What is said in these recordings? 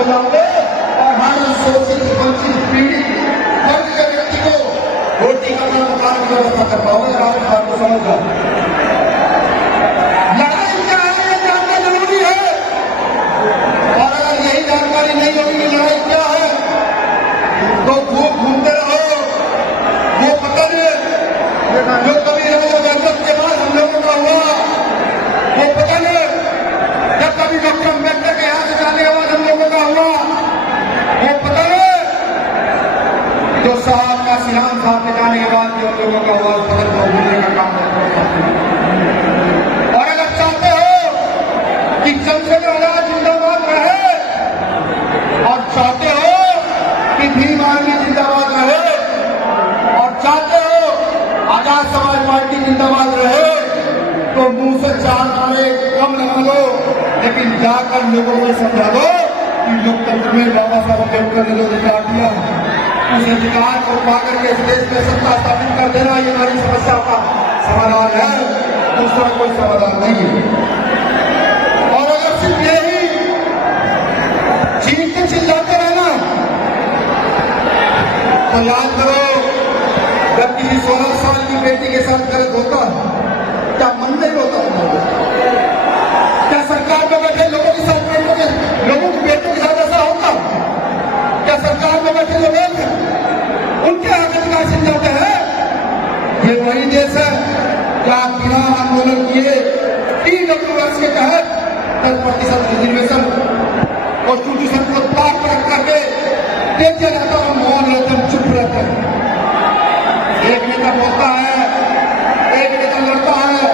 हो जाओगे और हर शोषित वंचित पीड़ित वर्ग के व्यक्ति को रोटी कपड़ा मकान की व्यवस्था कर पाओगे। अगर आप बात को समझ जाओ, लड़ाई क्या है ये जानना जरूरी है। और अगर यही जानकारी नहीं होगी कि लड़ाई क्या है तो खूब घूमते रहो। वो पतन जो कभी रजत के बाद हम लोगों का हुआ, वो पतन जब कभी डॉक्टर अम्बेडकर के यहाँ से जाने के बाद हम लोगों का हुआ, वो पतन जो साहब का सिराम साहब के जाने के बाद जो लोगों का हुआ, पतन को भूलने का काम करता। और अगर चाहते हो कि जमशेद आजाद जिंदाबाद रहे और चाहते हो कि भीम आर्मी जिंदाबाद रहे और चाहते हो आजाद समाज पार्टी जिंदाबाद रहे तो मुंह से चार नारे कम लगा लो, लेकिन जाकर लोगों को समझा दो कि लोकतंत्र में बाबा साहब अम्बेडकर ने जो अधिकार दिया उस अधिकार को पाकर के इस देश में सत्ता स्थापित कर देना ये हमारी समस्या का समाधान है, दूसरा कोई समाधान नहीं है। और अगर सिर्फ यही चीख के चिल्लाते रहना तो याद करो जब किसी 16 साल की बेटी के साथ गलत होता है क्या मन नहीं होता है? क्या सरकार में बैठे लोगों के साथ लोगों की बेटों के साथ ऐसा होता? क्या सरकार में बैठे लोग उनके हक अधिकार छिन जाते हैं? ये वही देश है क्या बिना आंदोलन किए TWS के तहत 10% रिजर्वेशन कॉन्स्टिट्यूशन को ताक पर रख करके दे दिया जाता है, मौन रहते हैं, चुप रहते हैं। एक नेता बोलता है, एक नेता लड़ता है,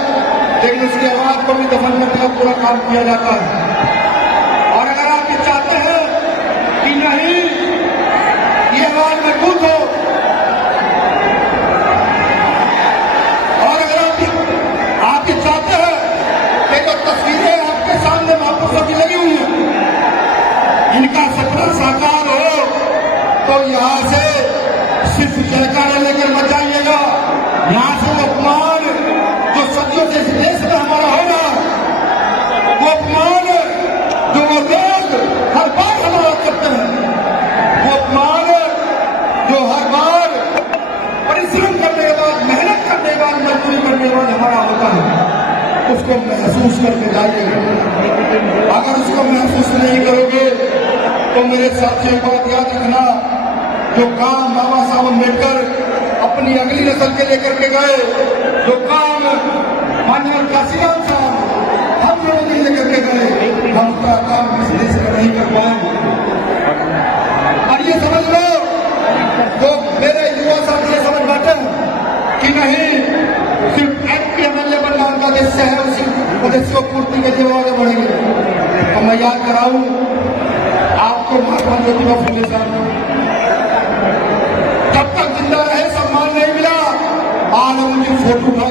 लेकिन उसकी आवाज को भी दफन करने का पूरा काम किया जाता है। और अगर आप ये चाहते हैं कि नहीं ये आवाज मजबूत हो, और अगर आप ये चाहते हैं कि जो तस्वीरें आपके सामने महापुरुषों की लगी हुई है इनका सपना साकार हो तो यहाँ से सिर्फ जयकारा लेकर मत जाइएगा। यहाँ से अपमान जो सदियों से इस देश में हमारा हो रहा है, वो अपमान जो वो लोग हर बार हमारा करते हैं, वो अपमान जो हर बार परिश्रम करने के बाद, मेहनत करने के बाद, मजदूरी करने के बाद हमारा होता है, उसको महसूस करके जाइएगा। अगर उसको महसूस नहीं करोगे तो मेरे साथियों एक बात याद रखना, जो काम बाबा साहब अम्बेडकर अपनी अगली नस्ल के लेकर के गए, जो काम माननीय काशीराम साहब हम लोगों के लेकर के गए, हम उसका काम इस देश में नहीं कर पाए। और ये समझ लो जो मेरे युवा साथी ये समझ बैठे कि नहीं सिर्फ MP MLA बनना उनका उद्देश्य है, उसी उद्देश्य को पूर्ति के लिए आगे बढ़ेंगे। तो मैं याद कराऊं आपको महात्मा ज्योतिबा फुले साहब जब तक जिंदा रहे सम्मान नहीं मिला, आज मुझे फोटो